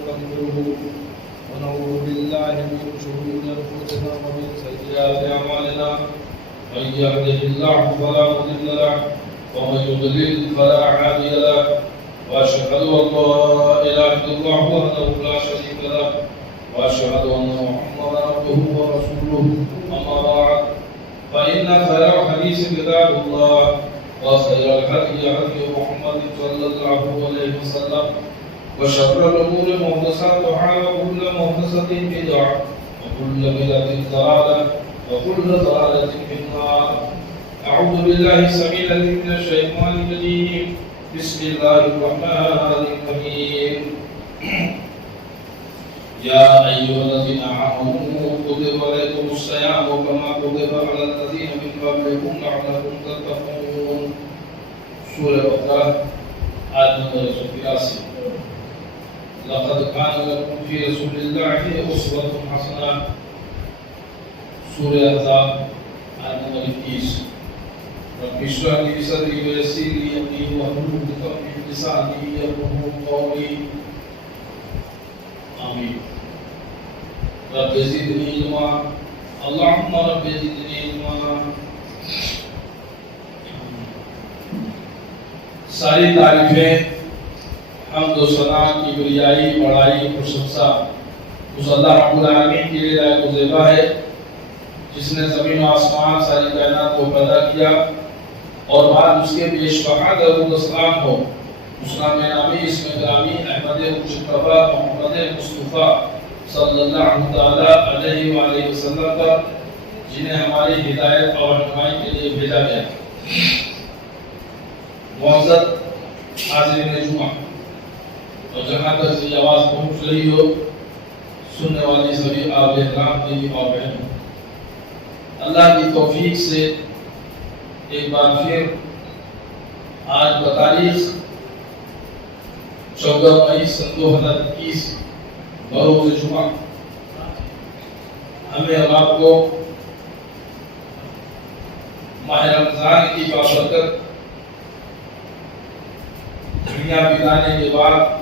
ونستغفره ونعوذ بالله من شرور أنفسنا ومن سيئات أعمالنا من يهده الله فلا مضل له ومن يضلل فلا هادي له وأشهد أن لا إله إلا الله وحده لا شريك له وأشهد أن محمدا عبده ورسوله أما بعد فإن خير الحديث كتاب الله وخير الهدي هدي محمد صلى الله عليه وسلم وشر الأمور محدثاتها وكل محدثة بدعة وكل بدعة ضلالة وكل ضلالة في النار. أعوذ بالله السميع العليم من الشيطان الرجيم. بسم الله الرحمن الرحيم. يا أيها الذين آمنوا كتب عليكم الصيام كما كتب على الذين من قبلكم لعلكم تتقون. سورة بقرة آية نمبر 182. لقد كان لكم في رسول الله أسوة حسنة. سورة احزاب آية نمبر 21. رب اشرح لي صدري ويسر لي أمري واحلل عقدة من لساني يفقهوا قولي. آمين. رب زدني علما. اللهم رب زدني علما. ساری تعریفیں حمد و ثنا کی بریائی بڑائی پرشنسا اس اللہ رب العالمین کے لیے لائق و زیبا ہے جس نے زمین و آسمان ساری کائنات کو پیدا کیا اور بعد اس کے پیش بہا درود و سلام ہو اس نام نامی اسم گرامی احمد مجتبی محمد مصطفیٰ صلی اللہ تعالی علیہ وآلہ وسلم پر جنہیں ہماری ہدایت اور رہنمائی کے لیے بھیجا گیا. معزز حاضرین جمعہ اور جہاں تک یہ آواز پہنچ رہی ہو سننے والی سبھی آب احترام دی اور بہنوں، اللہ کی توفیق سے ایک بار پھر آج بتاریخ 14 مئی سن 2021 بروز جمعہ ہمیں اور آپ کو ماہ رمضان کی بابرکت دنیا بتانے کے بعد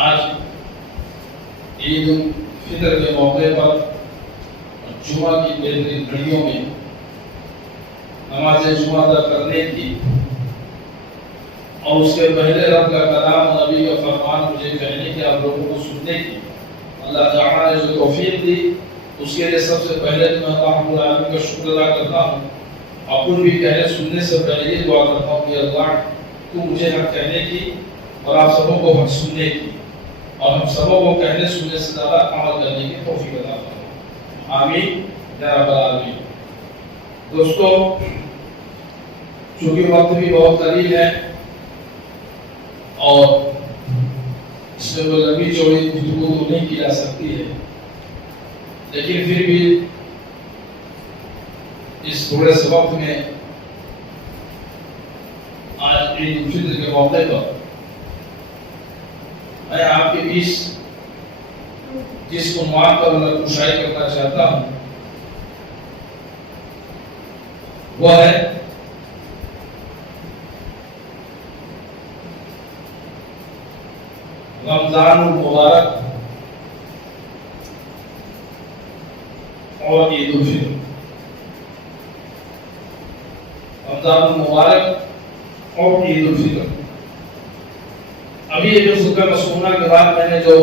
آج عید الفطر کے موقع پر جمعہ کی بہترین گھڑیوں میں نماز جمعہ ادا کرنے کی اور اس کے پہلے رب کا کلام و نبی کا فرمان مجھے کہنے کی آپ لوگوں کو سننے کی اللہ تعالیٰ نے جو توفیق دی اس کے لیے سب سے پہلے تو میں اللہ رب العالمین کا شکر ادا کرتا ہوں اور کچھ بھی کہنے سننے سے پہلے یہ دعا کرتا ہوں کہ اللہ تو مجھے حق کہنے کی اور آپ سبوں کو حق سننے کی اور ہم سبوں کو کہنے سننے سے زیادہ عمل کرنے کی توفیق عطا فرمائے. آمین یا رب العالمین. دوستو چونکہ وقت بھی بہت قلیل ہے اور اس میں کوئی لمبی چوڑی گفتگو تو نہیں کی جا سکتی ہے، لیکن پھر بھی اس تھوڑے سے وقت میں آج عید الفطر کے موقع پر میں آپ کے بیچ جس عنوان پر گفتگو کرنا چاہتا ہوں وہ ہے رمضان المبارک اور عید الفطر. رمضان المبارک اور عید الفطر. ابھی یہ جو ذکر مسمونہ کے بعد میں نے جو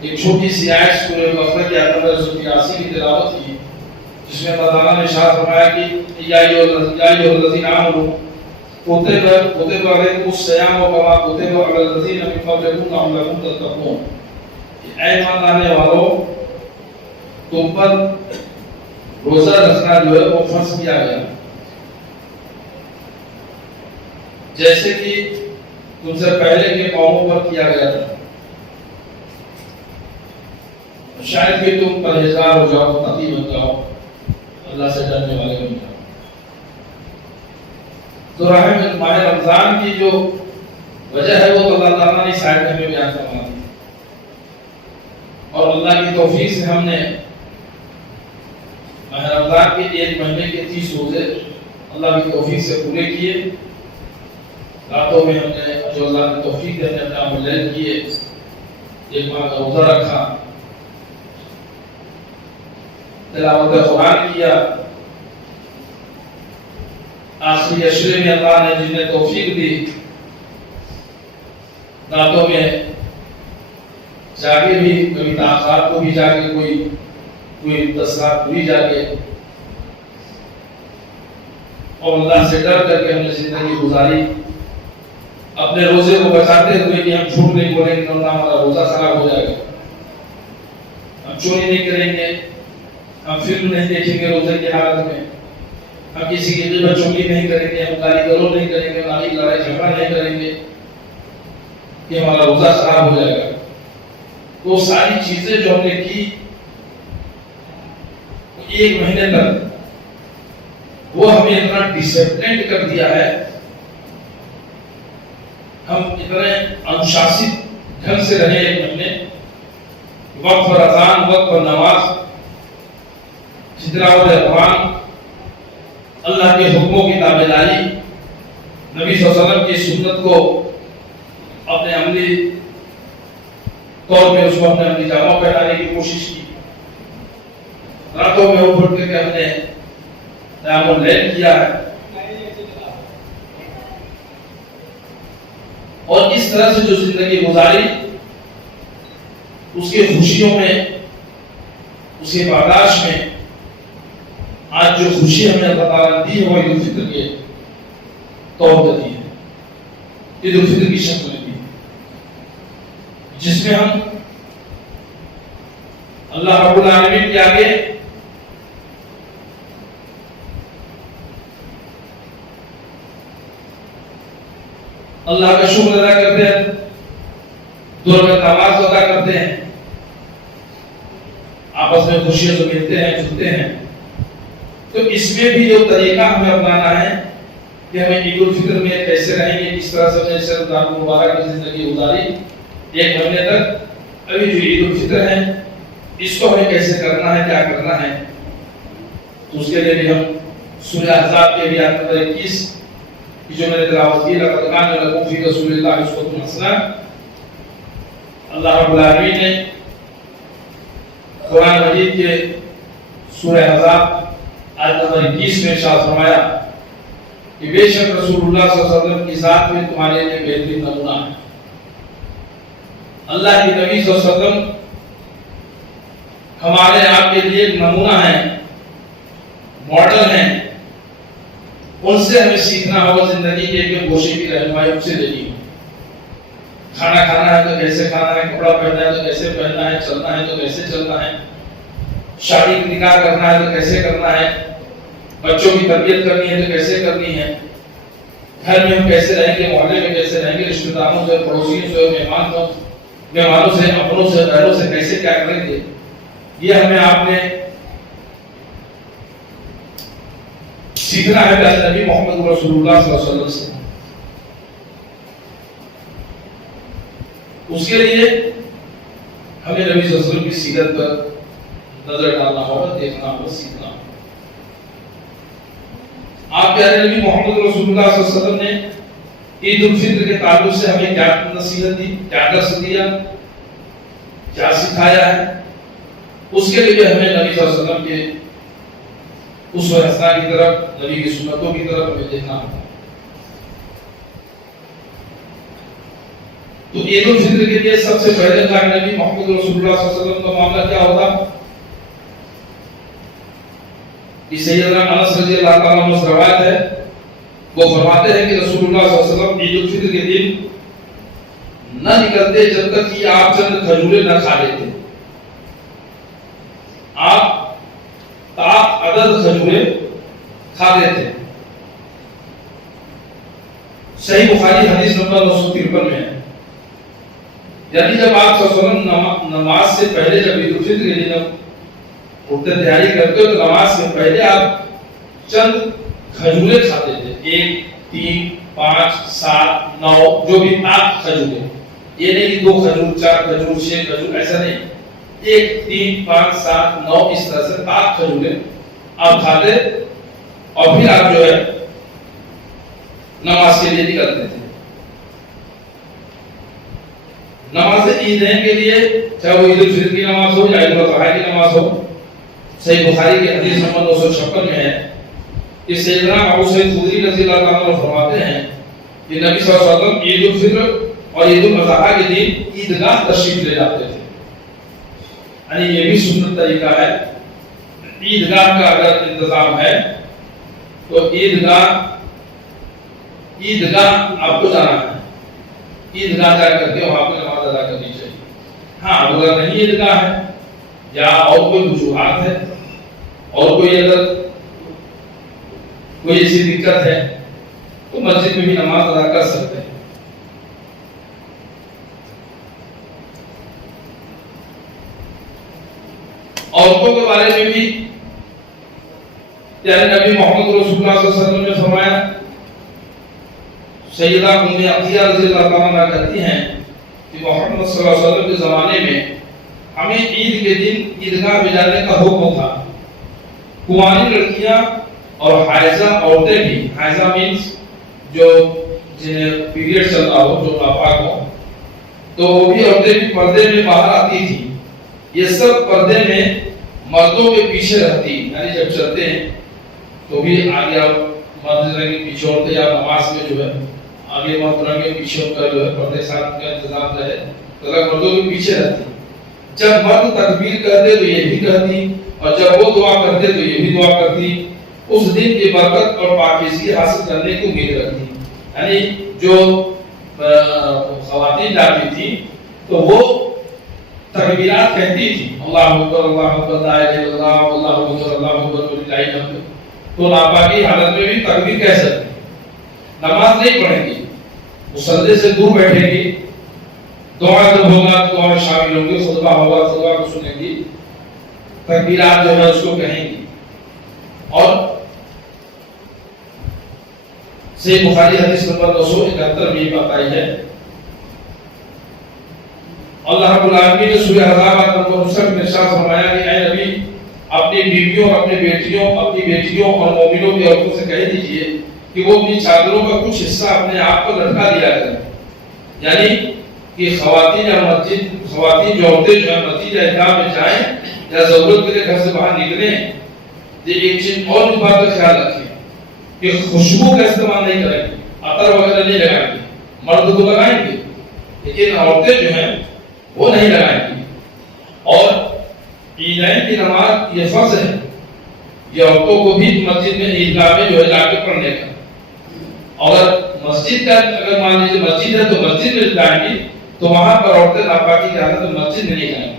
ایک چھوٹی سی آیت سورہ بقرہ کی آیت نمبر 183 کی تلاوت کی جس میں اللہ تعالیٰ نے ارشاد فرمایا کہ یا ایھا الذین آمنوا کتب علیکم الصیام کما کتب علی الذین من قبلکم لعلکم تتقون. اے ایمان لانے والوں تم پر روزہ رکھنا جو ہے وہ فرض کیا گیا جیسے کہ تم سے پہلے کے قوموں پر کیا گیا تھا، شاید کہ تم پرہیزگار ہو جاؤ، متقی بن جاؤ، اللہ سے ڈرنے والے بن جاؤ. تو ماہ رمضان کی جو وجہ ہے وہ اللہ تعالیٰ نے اس آیت میں بیان فرما دی اور اللہ کی توفیق سے ہم نے ماہ رمضان کے ایک مہینے کے 30 روزے اللہ کی توفیق سے پورے کیے راتوں میں ہم نے جو اللہ نے توفیق دی ہم نے اپنے عمل لیل کیے، ایک ماہ کا روزہ رکھا، تلاوت قرآن کیا، آخری عشرے میں اللہ نے جنہیں توفیق دی راتوں میں جاگے بھی، کبھی تاخیر کو بھی جاگے، کوئی 10 رات ہوئی جاگے، اور اللہ سے ڈر کر کے ہم نے زندگی گزاری، اپنے روزے کو بچاتے ہوئے کہ ہم جھوٹ نہیں بولیں گے ورنہ ہمارا روزہ خراب ہو جائے گا، ہم چوری نہیں کریں گے، ہم فلم نہیں دیکھیں گے روزے کی حالت میں، ہم کسی کی غیبت چغلی نہیں کریں گے، ہم گالی گلوچ نہیں کریں گے، نالی لڑائی جھگڑا نہیں کریں گے کہ ہمارا روزہ خراب ہو جائے گا۔ وہ ساری چیزیں جو ہم نے کی ایک مہینے تک وہ ہمیں اتنا ڈسپلن کر دیا ہے، ہم اتنے انوشاست ڈھنگ سے رہے ایک مہینے، وقت پر اذان، وقت پر نماز، تلاوت قرآن، اللہ کے حکموں کی تابعداری، نبی صلی اللہ علیہ وسلم کی سنت کو اپنے عملی طور پہ اس کو اپنے عملی جامہ پہنانے کی کوشش کی، راتوں میں اٹھ کے ہم نے قیام اللیل کیا ہے، اور اس طرح سے جو زندگی گزاری اس کے خوشیوں میں، اس کے برداشت میں، آج جو خوشی ہمیں اللہ تعالیٰ نے دی ہے وہ عید الفطر کے طور پر دی ہے، عید الفطر کی شکل میں دی ہے، جس میں ہم اللہ رب العالمین کے آگے اللہ کا شکر ادا کرتے ہیں، دو رکعت نماز ادا کرتے ہیں، آپس میں خوشیاں سے ملتے ہیں، جھلتے ہیں۔ تو اس میں بھی جو طریقہ ہمیں اپنانا ہے کہ ہمیں عید الفطر میں کیسے رہیں گے، کس طرح سے ہمیں رمضان المبارک کی زندگی گزاری ایک مہینے تک، ابھی جو عید الفطر ہے اس کو ہمیں کیسے کرنا ہے، کیا کرنا ہے، تو اس کے لیے بھی ہم سورہ احزاب کے بھی آیت نمبر 21 کی جو میں نے تلاوت کی، لقد کان لکم فی رسول اللہ اسوۃ حسنہ، اللہ رب العالمین نے قرآن مجید کے سورہ احزاب آیت نمبر 21 میں ارشاد فرمایا کہ بے شک رسول اللہ صلی اللہ علیہ وسلم کی ذات میں تمہارے لیے بہترین نمونہ ہے۔ اللہ کے نبی صلی اللہ علیہ وسلم ہمارے آپ کے لیے ایک نمونہ ہے، ماڈل ہیں، ان سے ہمیں سیکھنا ہوگا، زندگی کے ایک گوشے کی رہنمائی ان سے لینی ہے۔ کھانا کھانا ہے تو کیسے کھانا ہے، کپڑا پہننا ہے تو کیسے پہننا ہے، چلنا ہے تو کیسے چلنا ہے، شادی نکاح کرنا ہے تو کیسے کرنا ہے، بچوں کی تربیت کرنی ہے تو کیسے کرنی ہے، گھر میں ہم کیسے رہیں گے، محلے میں کیسے رہیں گے، رشتہ داروں سے، پڑوسیوں سے، مہمانوں سے، اپنوں سے، غیروں سے کیسے کیا کریں گے، یہ ہمیں آپ نے سیکھنا ہے پیارے نبی محمد رسول اللہ صلی اللہ علیہ وسلم سے۔ اس کے لیے ہمیں نبی صلی اللہ علیہ وسلم کی سیرت پر نظر ڈالنا ہوگا، دیکھنا ہوگا، سیکھنا ہوگا۔ آپ پیارے نبی محمد رسول اللہ صلی اللہ علیہ وسلم نے عید الفطر کے تعلق سے ہمیں کیا نصیحت دی، کیا درس دیا، کیا سکھایا ہے، اس کے لیے ہمیں نبی صلی اللہ علیہ وسلم کے اسوہ حسنہ کی طرف، نبی کی سنتوں کی طرف ہمیں دیکھنا ہوگا۔ تو عید الفطر کے لیے سب سے پہلے اللہ کے نبی محمد رسول اللہ صلی اللہ علیہ وسلم کا معاملہ کیا ہوتا؟ کہ سیدنا انس رضی اللہ تعالیٰ عنہ سے روایت ہے، وہ فرماتے ہیں کہ رسول اللہ صلی اللہ علیہ وسلم عید الفطر کے دن نہ نکلتے جب تک کہ آپ چند کھجوریں نہ کھا لیتے۔ آپ عدد کھجوریں کھاتے تھے۔ صحیح بخاری حدیث نمبر 953 میں ہے، یعنی جب آپ صلی اللہ علیہ وسلم نماز سے پہلے جب عید الفطر کے دن اٹھتے تیاری کرتے ہو تو نماز سے پہلے آپ چند کھجوریں کھاتے تھے، 1 3 5 7 9 جو بھی آپ کھجوریں، یہ نہیں کہ 2 کھجور 4 کھجور 6 کھجور، ایسا نہیں، 1 3 5 7 9 اس طرح سے آپ کھجوریں آپ کھاتے، اور پھر آپ جو ہے نماز کے لیے نکلتے تھے۔ نماز عیدین کے لیے چاہے وہ عید الفطر کی نماز ہو یا عید الاضحیٰ کی نماز ہو، صحیح بخاری کی حدیث نمبر 956 میں ہے کہ سیدنا ابو سعید خدری رضی اللہ تعالیٰ عنہ فرماتے ہیں کہ نبی صلی اللہ علیہ وسلم عید الفطر اور عید الاضحیٰ کے دن عیدگاہ تشریف لے جاتے تھے. یعنی یہ بھی سنت طریقہ ہے. عیدگاہ کا اگر انتظام ہے تو عیدگاہ آپ کو جانا ہے، عیدگاہ جا کر کے وہاں پہ نماز ادا کرنی چاہیے. ہاں اگر نہیں عیدگاہ ہے یا اور کوئی وجوہات ہے اور کوئی اگر کوئی ایسی دقت ہے تو مسجد میں بھی نماز ادا کر سکتے ہیں. عورتوں کے بارے میں بھی پیارے نبی محمد رسول اللہ صلی اللہ علیہ وسلم نے فرمایا، سیدہ ام عطیہ رضی اللہ تعالیٰ عنہا کہتی ہیں کہ محمد صلی اللہ علیہ وسلم کے زمانے میں ہمیں عید کے دن عیدگاہ میں جانے کا حکم تھا. کنواری لڑکیاں اور حائضہ عورتیں بھی، حائضہ مینس جو جنہیں پیریڈ چل رہا ہو، جو ناپاک ہو، تو وہ بھی عورتیں بھی پردے میں باہر آتی تھی. یہ سب پردے میں مردوں کے پیچھے رہتی، یعنی جب چلتے ہیں تو بھی آگے مرد رنگ کے پیچھے ہوتے، یا نماز میں جو ہے آگے مرد رنگ کے پیچھے ان کا جو ہے پردے ساتھ کا انتظام رہے تو مردوں کے پیچھے رہتی. جب مرد تکبیر کرتے تو یہ بھی کہتی، اور جب وہ دعا کرتے تو یہ بھی دعا کرتی. اس دن کی برکت اور پاکیزگی حاصل کرنے کی امید رکھتی. یعنی جو خواتین جاتی تھی تو وہ تکبیرات کہتی تھی، اللہ اکبر اللہ اکبر لا الہ الا اللہ اللہ اکبر اللہ اکبر وللہ الحمد. تو ناپاکی حالت میں بھی تکبیر کہہ سکتی. نماز نہیں پڑھیں گی، مصلی سے دور بیٹھیں گی، دعا جب ہوگا دعا میں شامل ہوں گی، خطبہ ہوگا خطبہ کو سنیں گی، تکبیرات جو ہے اس کو کہیں گی. اور صحیح بخاری حدیث نمبر 271 میں یہ بات آئی ہے، اللہ رب العالمین نے سورہ احزاب آیت نمبر 59 میں ارشاد فرمایا کہ اے نبی اپنی بیویوں اور اپنی بیٹیوں اور مومنوں کی عورتوں سے کہہ دیجئے کہ وہ اپنی چادروں کا کچھ حصہ اپنے آپ پر لٹکا دیا کریں. یعنی کہ خواتین جو عورتیں جو ہے مسجد یا عیدگاہ میں جائیں یا ضرورت کے لیے گھر سے باہر نکلیں، یہ ایک چیز اور بھی بات کا خیال رکھیں کہ خوشبو کا استعمال نہیں کریں گے، عطر وغیرہ نہیں لگائیں گے. مرد تو لگائیں گے لیکن عورتیں جو ہیں وہ نہیں لگائیں گی. اور عیدین کی نماز یہ فرض ہے، یہ عورتوں کو بھی مسجد میں عیدگاہ میں جو ہے جا کے پڑھنے کا. اور مسجد کا اگر مان لیجیے مسجد ہے تو مسجد میں جائیں گی تو وہاں پر عورتیں ناپاکی کی حالت میں مسجد میں نہیں جائیں گی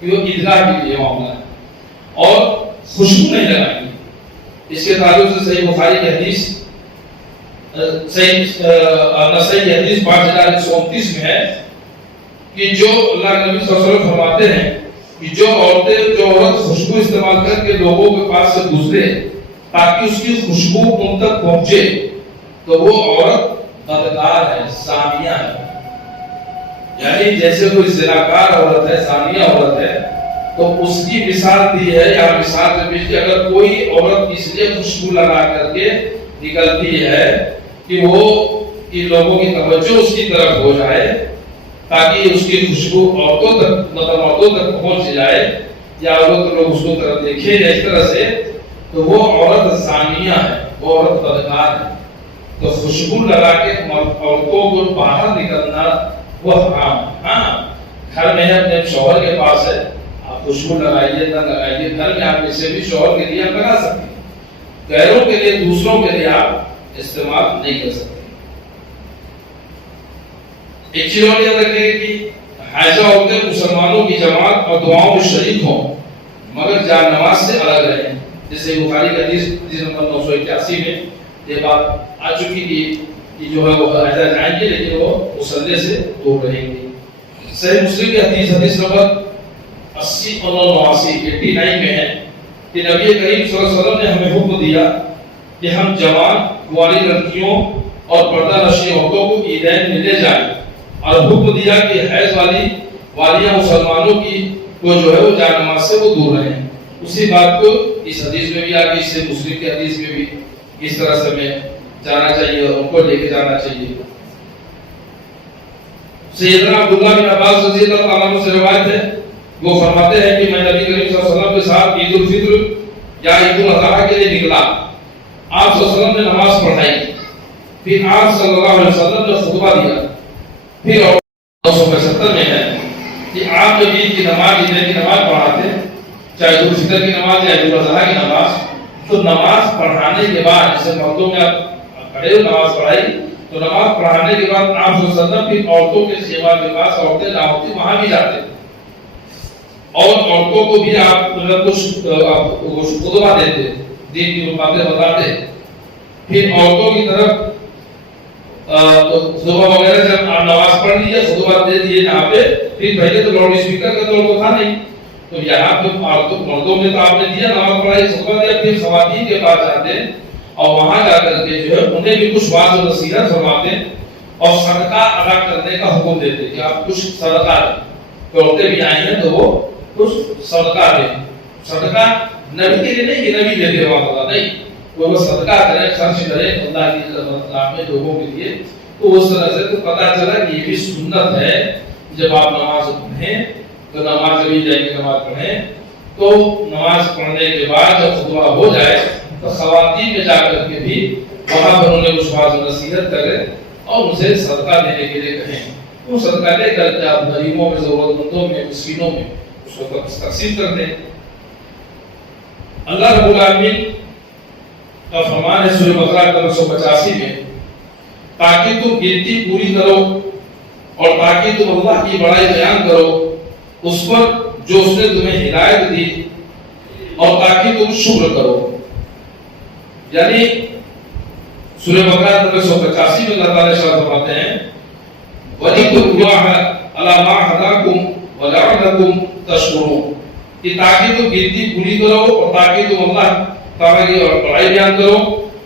کیونکہ عیدگاہ کے لیے معاملہ ہے. اور خوشبو نہیں لگائیں گی. اس کے تعلق سے صحیح بخاری کی حدیث نسائی کی حدیث 5129 میں ہے کہ جو اللہ کے نبی صلی اللہ علیہ وسلم فرماتے ہیں کہ جو عورت خوشبو استعمال کر کے لوگوں کے پاس سے گزرے تاکہ اس کی خوشبو ان تک پہنچے تو وہ عورت بدکار ہے، زانیہ ہے. یعنی جیسے کوئی زناکار عورت ہے، زانیہ عورت ہے، تو اس کی مثال دی ہے یا مثال سے پیش کی اگر کوئی عورت اس لیے خوشبو لگا کر کے نکلتی ہے کہ وہ کہ لوگوں کی توجہ اس کی طرف ہو جائے تاکہ اس کی خوشبو عورتوں تک پہنچ جائے یا لوگ اس کو طرف دیکھیں اس طرح سے، تو وہ عورت زانیہ ہے، وہ عورت بدکار ہے. تو خوشبو لگا کے عورتوں کو باہر نکلنا وہ حرام ہے. ہاں گھر میں اپنے شوہر کے پاس ہے، آپ خوشبو لگائیے نہ لگائیے، گھر میں آپ اسے بھی شوہر کے لیے لگا سکتے ہیں، غیروں کے لیے دوسروں کے لیے آپ استعمال نہیں کر سکتے. ایک چیز اور یاد رکھیں کہ حائضہ عورتیں مسلمانوں کی جماعت اور دعاؤں میں شریک ہوں مگر جان نماز سے الگ رہیں. جیسے بخاری کی حدیث نمبر 981 میں یہ بات آ چکی کہ جو ہے وہ حائضہ جائیں گے لیکن وہ مصلی سے دور رہیں گے. صحیح مسلم کی حدیث نمبر 80 اور 89 میں ہے کہ نبی کریم صلی اللہ علیہ وسلم نے ہمیں حکم دیا کہ ہم جوان کنواری لڑکیوں اور پردہ نشین عورتوں کو عیدین میں لے جائیں، اور حکم دیا کہ حیض والیاں مسلمانوں کی کو جو ہے وہ جان نماز سے وہ دور رہیں. اسی بات کو اس حدیث میں بھی آگے اس سے مسلم کی حدیث میں بھی اس طرح سے ہمیں جانا چاہیے اور ان کو لے کے جانا چاہیے. سیدنا عبداللہ بن عباس رضی اللہ تعالیٰ عنہ سے روایت ہے، وہ فرماتے ہیں کہ میں نبی کریم صلی اللہ علیہ وسلم کے ساتھ عید الفطر یا عید الاضحیٰ کے لیے نکلا، آپ صلی اللہ علیہ وسلم نے نماز پڑھائی، پھر آپ صلی اللہ علیہ وسلم نے خطبہ دیا، پھر 975 میں ہے کہ آپ جب عید کی نماز پڑھاتے، چاہے عید الفطر کی نماز یا عید الاضحیٰ کی نماز، تو نماز پڑھانے کے بعد جیسے مردوں میں کھڑے ہوئے نماز پڑھائی، تو نماز پڑھانے کے بعد آپ صلی اللہ علیہ وسلم پھر عورتوں کے خیمہ کے پاس عورتیں جہاں ہوتی وہاں بھی جاتے اور عورتوں کو بھی آپ کچھ خطبہ دیتے، دین کی باتیں بتاتے، پھر عورتوں کی طرف خطبہ وغیرہ جب آپ نماز پڑھ لیجیے خطبہ دے دیے یہاں پہ، پھر پہلے تو لاؤڈ اسپیکر کا دور تو تھا نہیں، تو یہاں پہ مردوں میں تو آپ نے دیا نماز پڑھائی خطبہ دیا، پھر خواتین کے پاس جاتے اور وہاں جا کر کے جو ہے انہیں بھی کچھ واعظ و نصیحت فرماتے اور صدقہ ادا کرنے کا حکم دیتے کہ آپ کچھ صدقہ دیں، عورتیں بھی آئی ہیں تو وہ کچھ صدقہ دیں، صدقہ نبی کے لیے نہیں کہ نبی دیتے وہاں نہیں، وہ صدقہ کریں، خرچ کریں اللہ کی راہ میں لوگوں کے لیے، تو اس طرح سے تو پتہ چلا کہ یہ بھی سنت ہے، جب آپ نماز پڑھیں تو نماز بھی جائیں گے نماز پڑھیں تو نماز پڑھنے کے بعد جب خطبہ ہو جائے تو خواتین میں جا کر کے بھی وہاں پر انہیں کچھ واعظ و نصیحت کریں اور اسے صدقہ دینے کے لیے کہیں، وہ صدقہ لے کر کے آپ غریبوں میں، ضرورت مندوں میں، مسکینوں میں اس کو تقسیم کر دیں۔ اللہ رب العالمین کا فرمان ہے سورہ بقرہ 185 میں، تاکہ تم گنتی پوری کرو اور تاکہ تم اللہ کی بڑائی بیان کرو اس پر جو اس نے تمہیں ہدایت دی اور تاکہ تم شکر کرو۔ یعنی سورہ بقرہ 185 میں اللہ تعالیٰ ارشاد فرماتے ہیں وَذِكْرُ اللَّهِ عَلَىٰ مَا هَدَاكُمْ وَلَعَلَّكُمْ تَشْكُرُونَ، کہ تاکہ تم گنتی پوری کرو اور تاکہ تم اللہ تعالیٰ کی بڑائی بیان کرو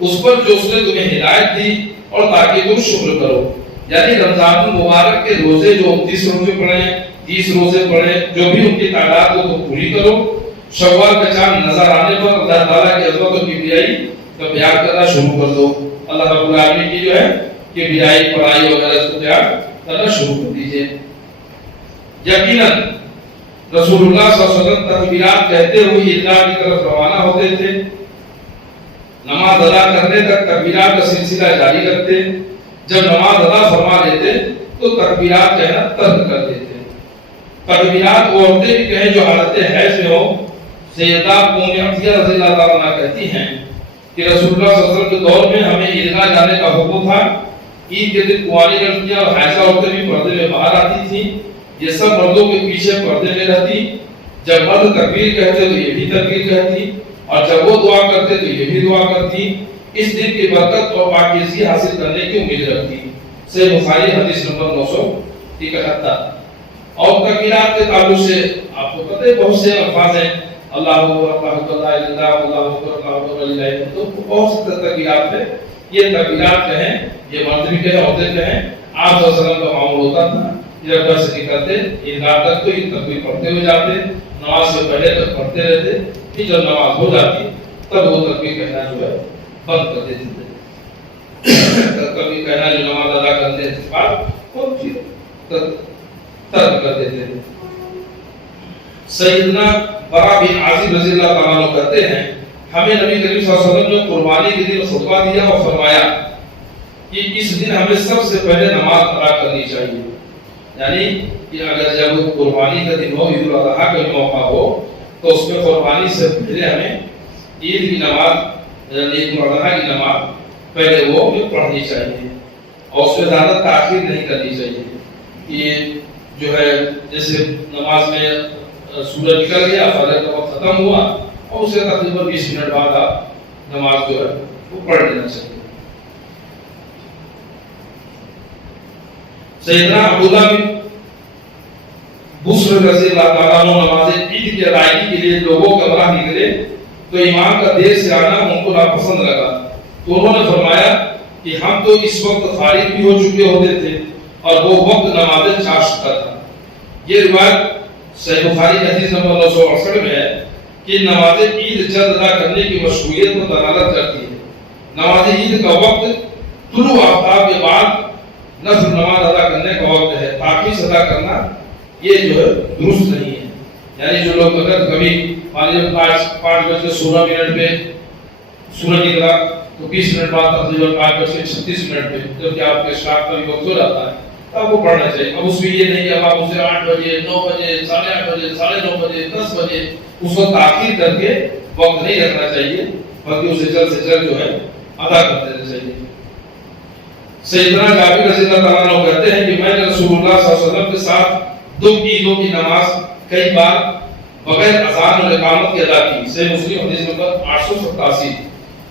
اس پر جو اس نے تمہیں ہدایت دی اور تاکہ تم شکر کرو۔ یعنی رمضان المبارک کے روزے جو 29 روزے پڑھیں، 30 روزے پڑھیں، جو بھی ان کی تعداد کو تم پوری کرو، شوال کا چاند نظر آنے پر اللہ تعالیٰ کی عظمت و کبریائی کا بیان کرنا شروع کر دو۔ اللہ رب العالمین کی جو ہے کبریائی پڑھائی وغیرہ اس کو بیان کرنا شروع کر دیجئے۔ یقیناً رسول اللہ صلی اللہ علیہ وسلم تکبیرات کہتے ہوئے عیدگاہ کی طرف روانہ ہوتے تھے، نماز ادا کرنے تک تکبیرات کا سلسلہ جاری رکھتے، جب نماز ادا فرما لیتے تو تکبیرات کہنا ترک کر دیتے۔ تکبیرات وہ عورتیں بھی کہیں جو حالت حیض میں ہو، سیدہ ام عطیہ رضی اللہ تعالیٰ عنہ کہتی ہیں کہ رسول اللہ صلی اللہ علیہ وسلم کے دور میں ہمیں عیدگاہ جانے کا حکم تھا، عید کے دن کنواری لڑکیاں اور حائضہ عورتیں بھی پردے میں باہر آتی تھیں، یہ سب مردوں کے پیچھے پردے میں رہتی، جب مرد تکبیر کہتے تو یہ بھی تکبیر کہتی اور جب وہ دعا کرتے تو یہ بھی دعا کرتی، اس دن کی برکت اور پاکیزگی حاصل کرنے کی امید رکھتی۔ صحیح بخاری حدیث نمبر 971۔ اور تکبیرات کے تعلق سے آپ کو پتہ ہے بہت سے الفاظ ہیں، اللہ اکبر، اللہ اکبر، لا الہ الا اللہ، اللہ اکبر، اللہ اکبر، لا الہ الا اللہ، تو بہت سے تکبیرات ہیں۔ یہ تکبیرات کہیں، یہ مرد بھی کہیں، عورتیں کہیں، آپ صلی اللہ علیہ وسلم کا معمول ہوتا تھا، جب گھر سے نکلتے عیدگاہ تک تو یہ تکبیر پڑھتے ہوئے جاتے، نماز سے پہلے تک پڑھتے رہتے، پھر جب نماز ہو جاتی تب وہ تکبیر کہنا جو ہے بند کر دیتے تھے۔ تکبیر کہنا جو نماز ادا کرنے کے بعد وہ پھر ترک کر دیتے تھے۔ سیدنا برا بن عازب رضی اللہ تعالیٰ عنہ کہتے ہیں ہمیں نبی کریم صلی اللہ علیہ وسلم نے قربانی کے دن خطبہ دیا اور فرمایا کہ اس دن ہمیں سب سے پہلے نماز ادا کرنی چاہیے، یعنی کہ اگر جب قربانی کا دن ہو، عید الاضحیٰ کا موقع ہو، تو اس میں قربانی سے پہلے ہمیں عید کی نماز، عید الاضحیٰ کی نماز پہلے وہ پڑھنی چاہیے اور اس میں زیادہ تاخیر نہیں کرنی چاہیے کہ جو ہے جیسے نماز میں سورج نکل گیا، فجر کا وقت ختم ہوا اور اسے تقریباً 20 منٹ بعد آپ نماز جو ہے وہ پڑھ لینا چاہیے۔ سیدنا عبداللہ بن بسر رضی اللہ تعالیٰ عنہ نماز عید کی ادائیگی کے لیے لوگوں کے راہ نکلے تو امام کا دیر سے آنا ان کو ناپسند لگا، تو انہوں نے فرمایا کہ ہم تو اس وقت فارغ بھی ہو چکے ہوتے تھے اور وہ وقت نماز چاشت کا تھا۔ یہ روایت صحیح بخاری حدیث نمبر 968 میں ہے کہ نماز عید جلد ادا کرنے کی مشروعیت پر دلالت کرتی ہے۔ نماز عید کا وقت طلوع آفتاب کے بعد نفل نماز ادا کرنے کا وقت ہے تاکہ ادا کرنا یہ جو ہے درست نہیں ہے. یعنی جو لوگ اگر کبھی مان لیجیے 5:16 پہ سورج نکلا تو 20 منٹ بعد تقریباً 5:36 پہ جب کہ آپ کے شام کا بھی وقت ہو جاتا ہے تو آپ کو پڑھنا چاہیے. اب اس میں یہ نہیں کہ اب آپ اسے 8 بجے 9 بجے 8:30 بجے 9:30 بجے 10 بجے اس کو تاخیر کر کے وقت نہیں رکھنا چاہیے بلکہ اسے جلد سے جلد جو ہے ادا کر دینا چاہیے. سیدنا جابر رضی اللہ تعالیٰ عنہ کہتے ہیں کہ میں نے رسول اللہ صلی اللہ علیہ وسلم کے ساتھ 2 عیدوں کی نماز کئی بار بغیر اذان اور اقامت کے ادا کی. صحیح مسلم حدیث نمبر 887.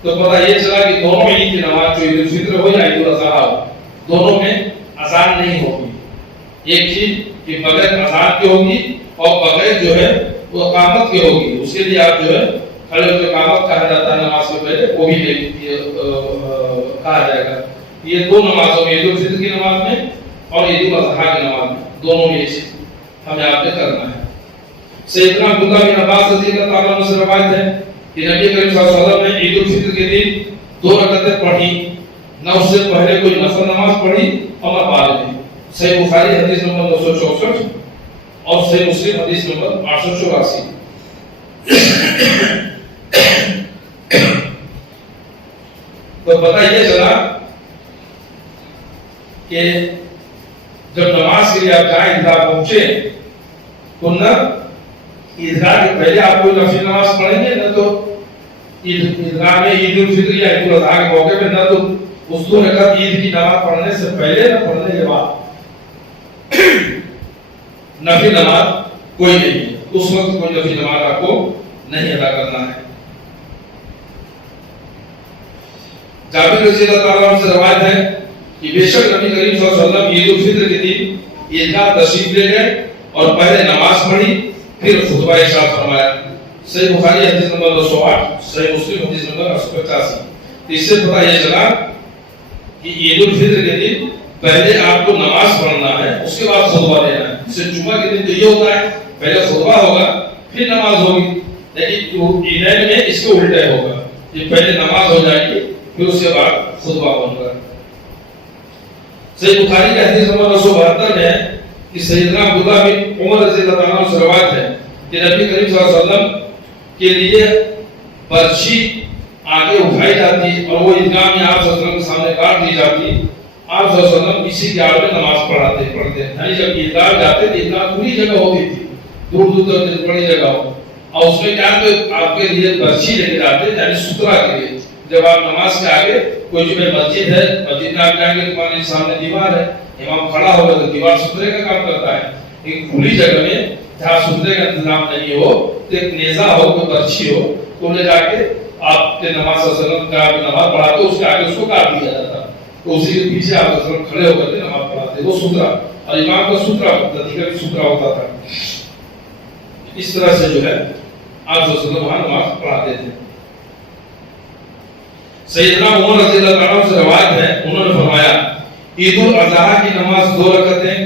تو پتہ یہ چلا کہ دونوں عید کی نماز جو عید الفطر ہو یا عید الاضحیٰ ہو دونوں میں اذان نہیں ہوگی. ایک چیز کہ بغیر اذان کی ہوگی اور بغیر جو ہے وہ اقامت کی ہوگی. اس کے لیے آپ جو ہے کھڑے ہو کے اقامت کہا جاتا ہے نماز سے پہلے وہ بھی کہا جائے گا. یہ دو نمازوں میں عید الفطر کی نماز میں اور عید الاضحیٰ کی نماز میں دونوں میں یہ چیز ہمیں آپ نے کرنا ہے. سیدنا عبداللہ بن عباس رضی اللہ تعالیٰ عنہ سے روایت ہے کہ نبی کریم صلی اللہ علیہ وسلم نے عید الفطر کے دن 2 رکعتیں پڑھی, نہ اس سے پہلے کوئی نفل نماز پڑھی اور نہ بعد میں. صحیح بخاری حدیث نمبر 964 اور صحیح مسلم حدیث نمبر 884. تو پتہ یہ چلا کہ جب نماز کے لیے آپ جائیں عیدگاہ پہنچے تو نہ عیدگاہ کے پہلے آپ کوئی نفل نماز پڑھیں گے نہ تو عیدگاہ میں عید الفطر یا عید الاضحیٰ کے موقع پہ نہ تو اس 2 رکعت عید کی نماز پڑھنے سے پہلے نہ پڑھنے کے بعد. نفل نماز کوئی نہیں ہے, اس وقت کوئی نفل نماز آپ کو نہیں ادا کرنا ہے. جابر رضی اللہ تعالیٰ عنہ سے روایت ہے کہ بے شک نبی کریم صلی اللہ علیہ وسلم عید الفطر کے دن عیدگاہ تشریف لے گئے اور پہلے نماز پڑھی پھر خطبہ ارشاد فرمایا. صحیح بخاری حدیث نمبر 208, صحیح مسلم حدیث نمبر 885. اس سے پتہ یہ چلا کہ عید الفطر کے دن پہلے آپ کو نماز پڑھنا ہے اس کے بعد خطبہ دینا ہے. جیسے جمعہ کے دن تو یہ ہوتا ہے پہلے خطبہ ہوگا پھر نماز ہوگی, لیکن عیدین میں اس کو الٹا ہوگا کہ پہلے نماز ہو جائے گی پھر اس کے بعد خطبہ ہوگا. صحیح بخاری کا حدیث نمبر 972 میں ہے کہ سیدنا عبداللہ بن عمر رضی اللہ تعالیٰ عنہ سے روایت ہے کہ نبی کریم صلی اللہ علیہ وسلم کے لیے برچھی آگے اٹھائی جاتی اور وہ عیدگاہ میں آپ صلی اللہ علیہ وسلم کے سامنے کاٹ دی جاتی. آپ صلی اللہ علیہ وسلم اسی کے آڑ میں نماز پڑھتے. یعنی جب عیدگاہ جاتے تو عیدگاہ پوری جگہ ہوتی تھی, دور تک بڑی جگہ ہو, اور اس میں کیا آپ کے لیے برچھی لے کے جاتے یعنی سترا کے لیے. جب آپ نماز کے آگے کوئی جو مسجد ہے مسجد میں آپ جائیں گے تو ہمارے سامنے دیوار ہے, امام کھڑا ہوگا تو دیوار سترے کا کام کرتا ہے. ایک کھلی جگہ میں جہاں سترے کا انتظام نہیں ہو تو ایک نیزہ ہو کوئی برچھی ہو تو لے جا کے آپ کے نماز صلی اللہ علیہ وسلم کا نماز پڑھاتے اس کے آگے اس کو کاٹ دیا جاتا. تو اسی کے پیچھے آپ صلی اللہ علیہ وسلم کھڑے ہو کر کے نماز پڑھاتے. وہ سترا اور امام کا سترا ندی کا بھی سترا ہوتا تھا. اس طرح سے جو ہے آپ صلی اللہ علیہ وسلم وہاں نماز پڑھاتے تھے. سیدنا عمر رضی اللہ تعالیٰ عنہ سے روایت ہے انہوں نے فرمایا عید الاضحیٰ کی نماز 2 رکعتیں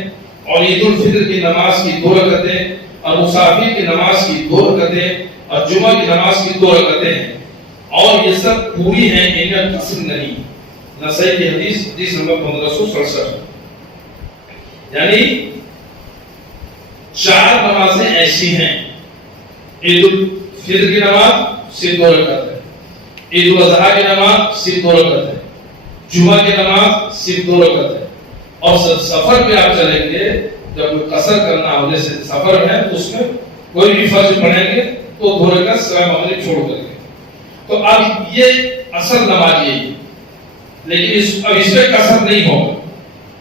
اور عید الفطر کی نماز کی 2 رکعتیں اور مسافر کی نماز کی 2 رکعتیں اور جمعہ کی نماز کی 2 رکعتیں ہیں اور یہ سب پوری ہیں, ان میں قصر نہیں. نسائی کی حدیث نمبر 1567. یعنی 4 نمازیں ایسی ہیں. عید الفطر کی نماز صرف 2 رکعت ہے, عید الاضحیٰ کی نماز صرف 2 رکعت ہے, جمعہ کی نماز صرف 2 رکعت ہے. اور سفر میں آپ چلیں گے جب قصر کرنا ہو جیسے سفر ہے تو اس میں کوئی بھی فرض پڑھیں گے تو 2 رکعت سوائے مغرب چھوڑ کر کے. تو اب یہ اصل نماز یہی ہے, لیکن اب اس پہ قصر نہیں ہوگا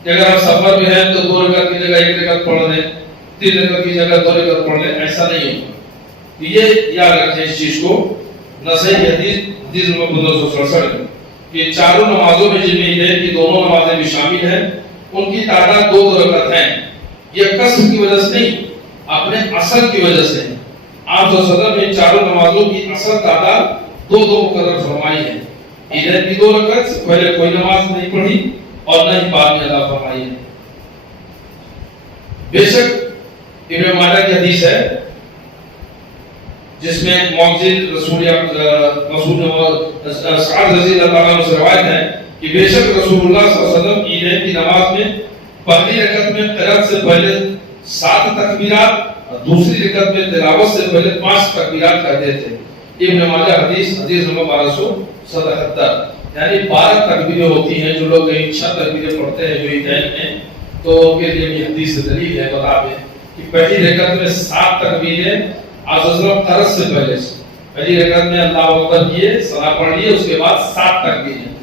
کہ اگر آپ سفر میں ہیں تو 2 رکعت کی جگہ 1 رکعت پڑھ لیں, 3 رکعت کی جگہ 2 رکعت پڑھ لیں, ایسا نہیں ہوگا. یہ یاد رکھیں اس چیز کو. نسائی حدیث نمبر 1567 کہ چاروں نمازوں میں جن میں عیدین کی دونوں نمازیں بھی شامل ہیں ان کی تعداد 2 رکعت ہیں. یہ قصر کی وجہ سے نہیں, اپنے اثر کی وجہ سے. آپ صلی اللہ علیہ وسلم نے چاروں نمازوں کی اصل تعداد 2 مقرر فرمائی ہے. عیدین کی 2 رکعت سے پہلے کوئی نماز نہیں پڑھی اور نہ ہی بعد میں ادا فرمائی ہے. بے شک ابن ماجہ کی حدیث ہے جس میں مؤذن رسول سعد رضی اللہ تعالیٰ عنہ سے روایت ہے کہ بے شک رسول اللہ صلی اللہ علیہ وسلم عیدین کی نماز میں پہلی رکعت میں قرات سے پہلے 7 تکبیرات اور دوسری رکعت میں تلاوت سے پہلے 5 تکبیرات کہتے تھے. ابن ماجہ حدیث نمبر 1277. یعنی 12 تکبیریں ہوتی ہیں. جو لوگ 6 تکبیریں پڑھتے ہیں جو عیدین میں تو ان کے لیے بھی حدیث سے دلیل ہے. بتا دیں کہ پہلی رکعت میں 7 تکبیریں آپ قرات سے پہلے پہلی رکعت میں اللہ اکبر کیے سلام پڑھ لیے اس کے بعد 7 تکبیریں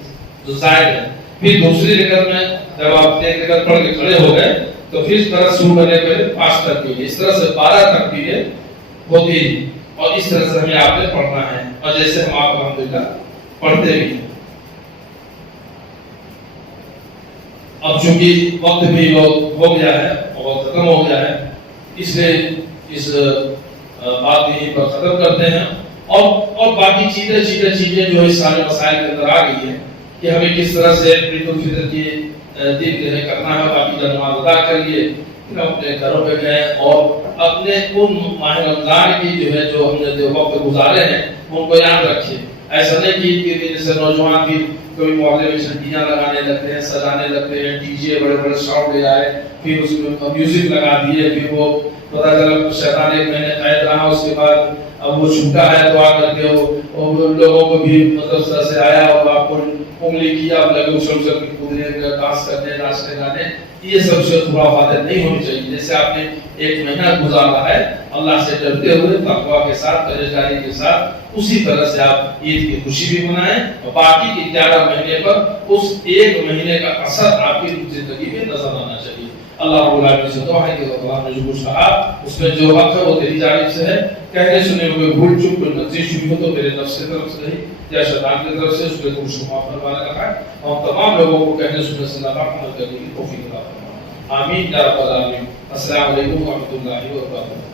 جو زائد ہے. پھر دوسری رکعت میں جب آپ ایک رکعت پڑھ کے کھڑے ہو گئے تو پھر قرات شروع کرنے کے پہلے 5 تکبیریں. اس طرح سے 12 تکبیریں ہوتی ہیں اور اس طرح سے ہمیں آپ نے پڑھنا ہے اور جیسے ہم آپ الحمدللہ پڑھتے بھی ہیں. اب چونکہ وقت بھی ہو گیا ہے اور ختم ہو گیا ہے اس لیے اس بات یہیں پر ختم کرتے ہیں. اور باقی چیزیں جو اس سارے مسائل کے اندر آ گئی ہیں کہ ہمیں کس طرح سے عید الفطر کی دن کرنا ہے. باقی جب نماز ادا کر لیے پھر ہم اپنے گھروں پہ گئے اور اپنے ان ماہ رمضان کی جو ہم نے جو وقت گزارے ہیں ان کو یاد رکھیے. ایسا نہیں کہ جیسے نوجوان بھی کوئی محلے میں چھٹیاں لگانے لگتے ہیں سجانے لگتے ہیں ڈی جے بڑے بڑے ساؤنڈ لے آئے پھر اس میں میوزک لگا دیے پھر وہ پتہ چلا شیطان ایک مہینے قید رہا اس کے بعد اب وہ چھوٹا ہے تو آ کر کے وہ لوگوں کو بھی مطلب طرح سے آیا اور آپ کو انگلی کیا اب لگے اسل کودنے ڈانس کرنے ناچنے گانے. یہ سب سے خرافات نہیں ہونی چاہیے. جیسے آپ نے ایک مہینہ گزارا ہے اللہ سے ڈرتے ہوئے تقویٰ کے ساتھ پرہیزگاری کے ساتھ اسی طرح سے آپ عید کی خوشی بھی منائیں اور باقی کے 11 مہینے پر اس ایک مہینے کا اثر آپ کی زندگی میں نظر آنا چاہیے. اللہ رب العالمین سے دعا ہے کہ اللہ نے جو کچھ کہا اس میں جو حق ہے وہ تیری جانب سے ہے. کہنے سنے ہوئے بھول چوک کوئی نقصی شبی ہو تو میرے نفس کی طرف سے نہیں یا شیطان کی طرف سے اس کے کچھ معاف فرمانے کا ہے. اور تمام لوگوں کو کہنے سنے سے اللہ عمل کرنے کی توفیق عطا فرمائے. آمین یا رب العالمین. السلام علیکم ورحمۃ اللہ وبرکاتہ.